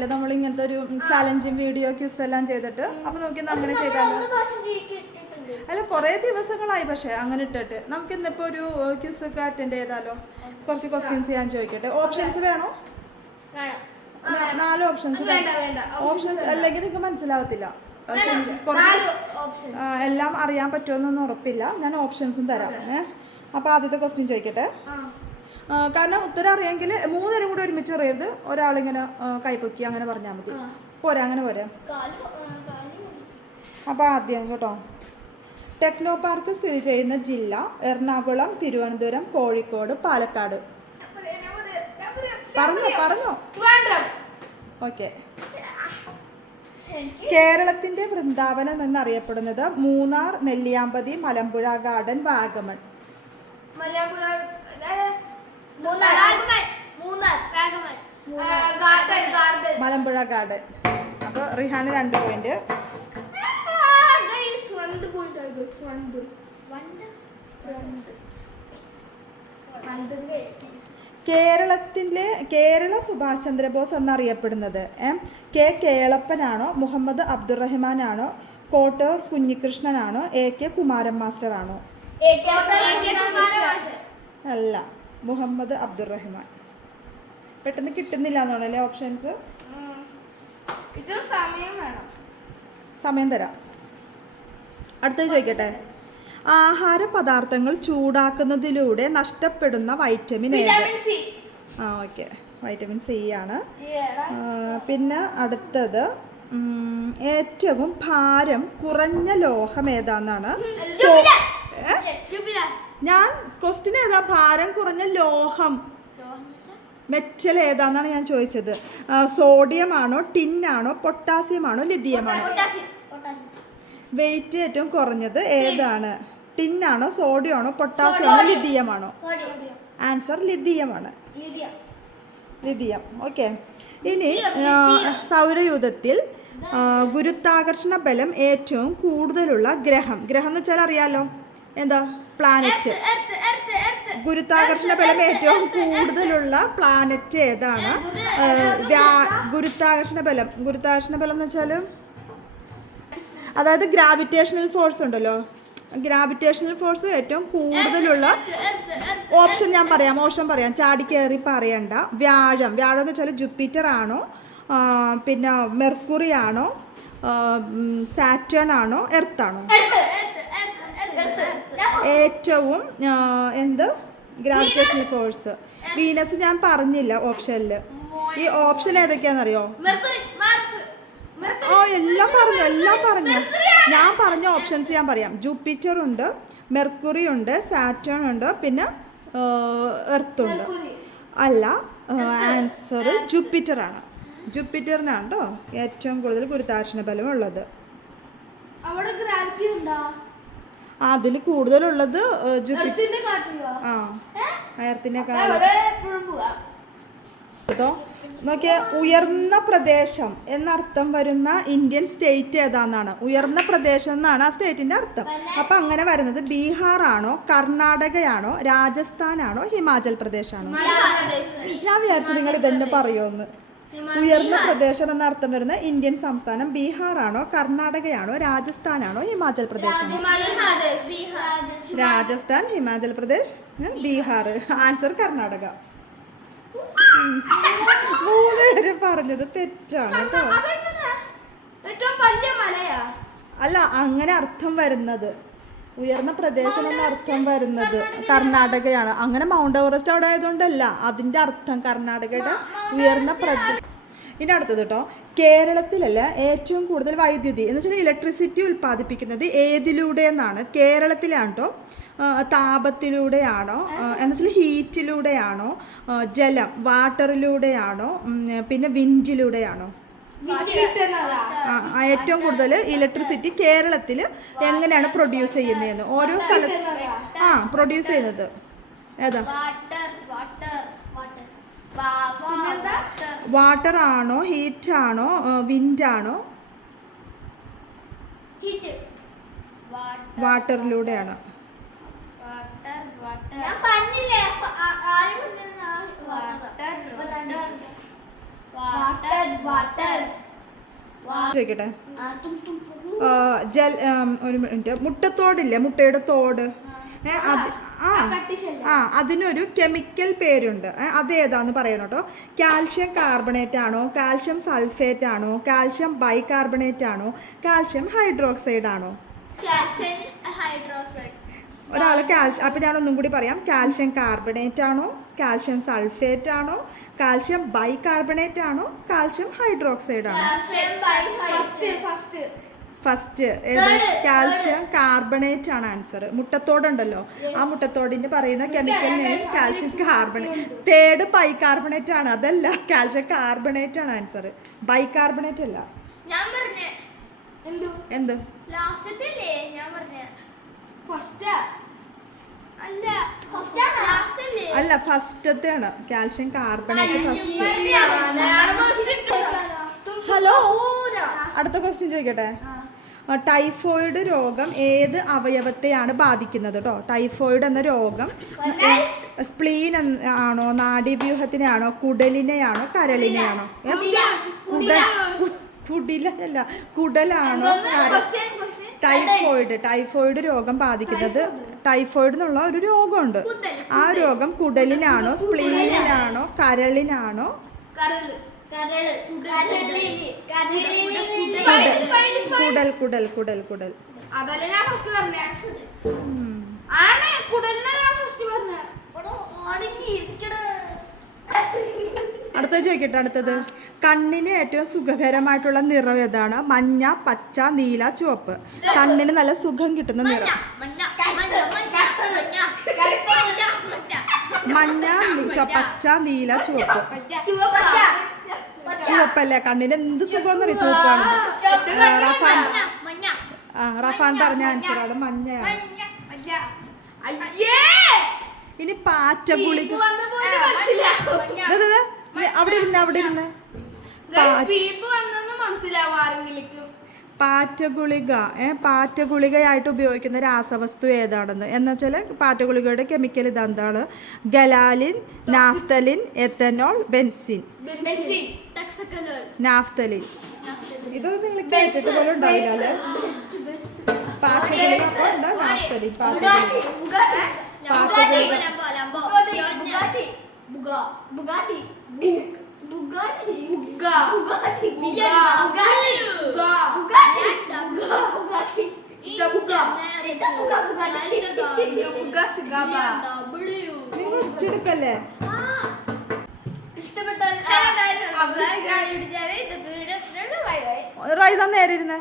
പറഞ്ഞില്ലേ നമ്മൾ ഇങ്ങനത്തെ ഒരു ചാലഞ്ചിങ് വീഡിയോ ക്യൂസ് എല്ലാം ചെയ്തിട്ട്. അപ്പോൾ നമുക്കിന്ന് അങ്ങനെ ചെയ്താലോ? അല്ല, കുറേ ദിവസങ്ങളായി പക്ഷേ അങ്ങനെ ഇട്ടിട്ട്. നമുക്ക് ഇന്നിപ്പോൾ ഒരു ക്യൂസ് ഒക്കെ അറ്റൻഡ് ചെയ്താലോ? കുറച്ച് ക്വസ്റ്റ്യൻസ് ഞാൻ ചോദിക്കട്ടെ. ഓപ്ഷൻസ് വേണോ? 4 ഓപ്ഷൻസ്. ഓപ്ഷൻസ് അല്ലെങ്കിൽ നിങ്ങൾക്ക് മനസ്സിലാവത്തില്ല. എല്ലാം അറിയാൻ പറ്റുമെന്നൊന്നും ഉറപ്പില്ല. ഞാൻ ഓപ്ഷൻസും തരാം. അപ്പോൾ ആദ്യത്തെ ക്വസ്റ്റ്യൻ ചോദിക്കട്ടെ. കാരണം ഉത്തരം അറിയാമെങ്കിൽ 3 പേരും കൂടി ഒരുമിച്ച് അറിയരുത്. ഒരാളിങ്ങനെ കൈപ്പൊക്കി അങ്ങനെ പറഞ്ഞാൽ മതി. പോരാ, അങ്ങനെ പോരാ. അപ്പോൾ ആദ്യം കേട്ടോ, ടെക്നോ പാർക്ക് സ്ഥിതി ചെയ്യുന്ന ജില്ല എറണാകുളം, തിരുവനന്തപുരം, കോഴിക്കോട്, പാലക്കാട്. പറഞ്ഞോ. ഓക്കെ. കേരളത്തിന്റെ വൃന്ദാവനം എന്നറിയപ്പെടുന്നത് മൂന്നാർ, നെല്ലിയാമ്പതി, മലമ്പുഴ ഗാർഡൻ, വാഗമൺ. മലമ്പുഴ ഗാർഡൻ. അപ്പോൾ റിഹാന് 2 പോയിന്റ്. കേരള സുഭാഷ് ചന്ദ്രബോസ് എന്നറിയപ്പെടുന്നത് കെ കേളപ്പനാണോ, മുഹമ്മദ് അബ്ദുറഹ്മാനാണോ, കോട്ടൂർ കുഞ്ഞികൃഷ്ണനാണോ, AK കുമാരൻ മാസ്റ്റർ ആണോ? അല്ല, മുഹമ്മദ് അബ്ദുറഹ്മാൻ. പെട്ടെന്ന് കിട്ടുന്നില്ല എന്നാണല്ലേ ഓപ്ഷൻസ്? സമയം തരാം. അടുത്തത് ചോദിക്കട്ടെ. ആഹാര പദാർത്ഥങ്ങൾ ചൂടാക്കുന്നതിലൂടെ നഷ്ടപ്പെടുന്ന വൈറ്റമിൻ ഏത്? ഓക്കെ, വൈറ്റമിൻ സി ആണ്. പിന്നെ അടുത്തത്, ഏറ്റവും ഭാരം കുറഞ്ഞ ലോഹം ഏതാന്നാണ്? ഞാൻ ക്വസ്റ്റ്യൻ ഏതാ? ഭാരം കുറഞ്ഞ ലോഹം മെറ്റൽ ഏതാന്നാണ് ഞാൻ ചോദിച്ചത്. സോഡിയം ആണോ, ടിൻ ആണോ, പൊട്ടാസ്യം ആണോ, ലിഥിയം ആണോ? വെയിറ്റ് ഏറ്റവും കുറഞ്ഞത് ഏതാണ്? ടിൻ ആണോ, സോഡിയം ആണോ, പൊട്ടാസ്യം ആണോ, ലിഥിയം ആണോ? ആൻസർ ലിഥിയം ആണ്. ലിഥിയം. ഓക്കെ. ഇനി സൗരയൂഥത്തിൽ ഗുരുത്വാകർഷണ ബലം ഏറ്റവും കൂടുതലുള്ള ഗ്രഹം എന്ന് വെച്ചാൽ അറിയാലോ, എന്താ? പ്ലാനറ്റ്. ഗുരുത്വാകർഷണ ബലം ഏറ്റവും കൂടുതലുള്ള പ്ലാനറ്റ് ഏതാണ്? ഗുരുത്വാകർഷണ ബലം എന്ന് വെച്ചാൽ അതായത് ഗ്രാവിറ്റേഷണൽ ഫോഴ്സ് ഉണ്ടല്ലോ, ഗ്രാവിറ്റേഷണൽ ഫോഴ്സ് ഏറ്റവും കൂടുതലുള്ള ഓപ്ഷൻ ഞാൻ പറയാം, ചാടിക്കയറി പറയണ്ട. വ്യാഴം എന്ന് വെച്ചാൽ ജൂപ്പിറ്റർ ആണോ, പിന്നെ മെർക്കുറി ആണോ, സാറ്റേൺ ആണോ, എർത്ത് ആണോ? ഏറ്റവും ഗ്രാവിറ്റേഷണൽ ഫോഴ്സ് വീനസ്. ഞാൻ പറഞ്ഞില്ല ഓപ്ഷനിൽ. ഈ ഓപ്ഷൻ ഏതൊക്കെയാണെന്നറിയോ? എല്ലാം പറഞ്ഞു. ഞാൻ പറഞ്ഞ ഓപ്ഷൻസ് ഞാൻ പറയാം. ജൂപ്പിറ്റർ ഉണ്ട്, മെർക്കുറി ഉണ്ട്, സാറ്റേൺ ഉണ്ട്, പിന്നെ എർത്ത് ഉണ്ട്. അല്ല, ആൻസർ ജൂപ്പിറ്റർ ആണ്. ജൂപ്പിറ്ററിനാണ് കേട്ടോ ഏറ്റവും കൂടുതൽ ഗുരുത്വാകർഷണ ബലം ഉള്ളത്. അതിൽ കൂടുതലുള്ളത് ജൂപ്പിറ്റർ. കേട്ടോ നോക്കിയ, ഉയർന്ന പ്രദേശം എന്നർത്ഥം വരുന്ന ഇന്ത്യൻ സ്റ്റേറ്റ് ഏതാന്നാണ്? ഉയർന്ന പ്രദേശം എന്നാണ് ആ സ്റ്റേറ്റിന്റെ അർത്ഥം. അപ്പൊ അങ്ങനെ വരുന്നത് ബീഹാർ ആണോ, കർണാടകയാണോ, രാജസ്ഥാനാണോ, ഹിമാചൽ പ്രദേശ് ആണോ? ഞാൻ വിചാരിച്ചു നിങ്ങൾ ഇതന്നെ പറയുമെന്ന്. ഉയർന്ന പ്രദേശം എന്നർത്ഥം വരുന്ന ഇന്ത്യൻ സംസ്ഥാനം ബീഹാർ ആണോ, കർണാടകയാണോ, രാജസ്ഥാനാണോ, ഹിമാചൽ പ്രദേശാണോ? രാജസ്ഥാൻ, ഹിമാചൽ പ്രദേശ്, ബീഹാർ. ആൻസർ കർണാടക. 3 പേരും പറഞ്ഞത് തെറ്റാണ് കേട്ടോ. അല്ല, അങ്ങനെ അർത്ഥം വരുന്നത് ഉയർന്ന പ്രദേശം എന്ന അർത്ഥം വരുന്നത് കർണാടകയാണ്. അങ്ങനെ മൗണ്ട് എവറസ്റ്റ് അവിടെ ആയതുകൊണ്ടല്ല അതിൻ്റെ അർത്ഥം കർണാടകയുടെ ഉയർന്ന പ്രദേശം. ഇനി അടുത്തത് കേട്ടോ, കേരളത്തിലല്ല ഏറ്റവും കൂടുതൽ വൈദ്യുതി എന്ന് വെച്ചാൽ ഇലക്ട്രിസിറ്റി ഉൽപ്പാദിപ്പിക്കുന്നത് ഏതിലൂടെ എന്നാണ്? കേരളത്തിലാണ് കേട്ടോ. താപത്തിലൂടെയാണോ, എന്ന് വെച്ചാൽ ഹീറ്റിലൂടെയാണോ, ജലം വാട്ടറിലൂടെയാണോ, പിന്നെ വിൻഡിലൂടെയാണോ? ഏറ്റവും കൂടുതൽ ഇലക്ട്രിസിറ്റി കേരളത്തിൽ എങ്ങനെയാണ് പ്രൊഡ്യൂസ് ചെയ്യുന്നതെന്ന് ഓരോ സ്ഥലത്ത് പ്രൊഡ്യൂസ് ചെയ്യുന്നത് ഏതാ? വാട്ടർ ആണോ, ഹീറ്റ് ആണോ, വിൻഡ് ആണോ? വാട്ടറിലൂടെയാണ്. ചോദിക്കട്ടെ, ഒരു മിനിറ്റ്, മുട്ടത്തോടില്ലേ, മുട്ടയുടെ തോട്, അതിനൊരു കെമിക്കൽ പേരുണ്ട്. അതേതാന്ന് പറയണം കേട്ടോ. കാൽഷ്യം കാർബണേറ്റ് ആണോ, കാൽഷ്യം സൾഫേറ്റ് ആണോ, കാൽഷ്യം ബൈകാർബണേറ്റ് ആണോ, കാൽഷ്യം ഹൈഡ്രോക്സൈഡ് ആണോ? ഒരാൾ കാൽഷ്യം, അപ്പം ഞാൻ ഒന്നും കൂടി പറയാം. കാൽഷ്യം കാർബണേറ്റ് ആണോ, കാൽഷ്യം സൾഫേറ്റ് ആണോ, കാൽഷ്യം ബൈകാർബണേറ്റ് ആണോ, കാൽഷ്യം ഹൈഡ്രോക്സൈഡ് ആണോ? ഫസ്റ്റ് ഏത്? കാൽഷ്യം കാർബണേറ്റ് ആണ് ആൻസർ. മുട്ടത്തോടുണ്ടല്ലോ, ആ മുട്ടത്തോടിന് പറയുന്ന chemical name calcium carbonate. Third bicarbonate ആണ്, അതല്ല, കാൽഷ്യം കാർബണേറ്റ് ആണ് ആൻസർ, ബൈകാർബണേറ്റ് അല്ല. എന്ത്? അല്ല, ഫസ്റ്റത്തെ ആണ് കാൽഷ്യം കാർബണേറ്റ് ഫസ്റ്റ്. ഹലോ, അടുത്ത ക്വസ്റ്റ്യൻ ചോദിക്കട്ടെ. ടൈഫോയിഡ് രോഗം ഏത് അവയവത്തെയാണ് ബാധിക്കുന്നത് കേട്ടോ? ടൈഫോയിഡ് എന്ന രോഗം സ്പ്ലീൻ ആണോ, നാഡീവ്യൂഹത്തിനെയാണോ, കുടലിനെയാണോ, കരളിനെയാണോ? കുടിലല്ല, കുടലാണോ? ടൈഫോയിഡ് രോഗം ബാധിക്കുന്നത്, ടൈഫോയിഡ് എന്നുള്ള ഒരു രോഗമുണ്ട്. ആ രോഗം കുടലിനാണോ, സ്പ്ലീനിനാണോ, കരളിനാണോ? കുടൽ. അടുത്തത് ചോദിക്കട്ടെ. അടുത്തത്, കണ്ണിന് ഏറ്റവും സുഖകരമായിട്ടുള്ള നിറം ഏതാണ്? മഞ്ഞ, പച്ച, നീല, ചുവപ്പ്. കണ്ണിന് നല്ല സുഖം കിട്ടുന്ന നിറം മഞ്ഞ, പച്ച, നീല, ചുവപ്പ്. ചുവപ്പല്ലേ? കണ്ണിന് എന്ത് സുഖം അറിയാം ചുവപ്പാണ്. റഫാൻ പറഞ്ഞ ആൻസറാണ് മഞ്ഞയാണ്. ഇനി പാറ്റ ഗുളിക, അവിടെ ഇരുന്ന് പാറ്റ ഗുളിക, പാറ്റ ഗുളികയായിട്ട് ഉപയോഗിക്കുന്ന രാസവസ്തു ഏതാണെന്ന് എന്നുവെച്ചാൽ പാറ്റ ഗുളികയുടെ കെമിക്കൽ ഇതെന്താണ്? ഗലാലിൻ, നാഫ്തലിൻ, എത്തനോൾ, ബെൻസിൻ. നാഫ്തലിൻ. ഇതൊന്നും നിങ്ങൾ കേട്ടിട്ട് പോലും ഉണ്ടാവില്ല അല്ലേ? പാറ്റ ഗുളിക. അപ്പോൾ എന്താ നാഫ്തലിൻ? പാറ്റ ഗുളിക. ഉച്ചെടുക്കല്ലേ? റൈസ നേരെ ഇരുന്നേ.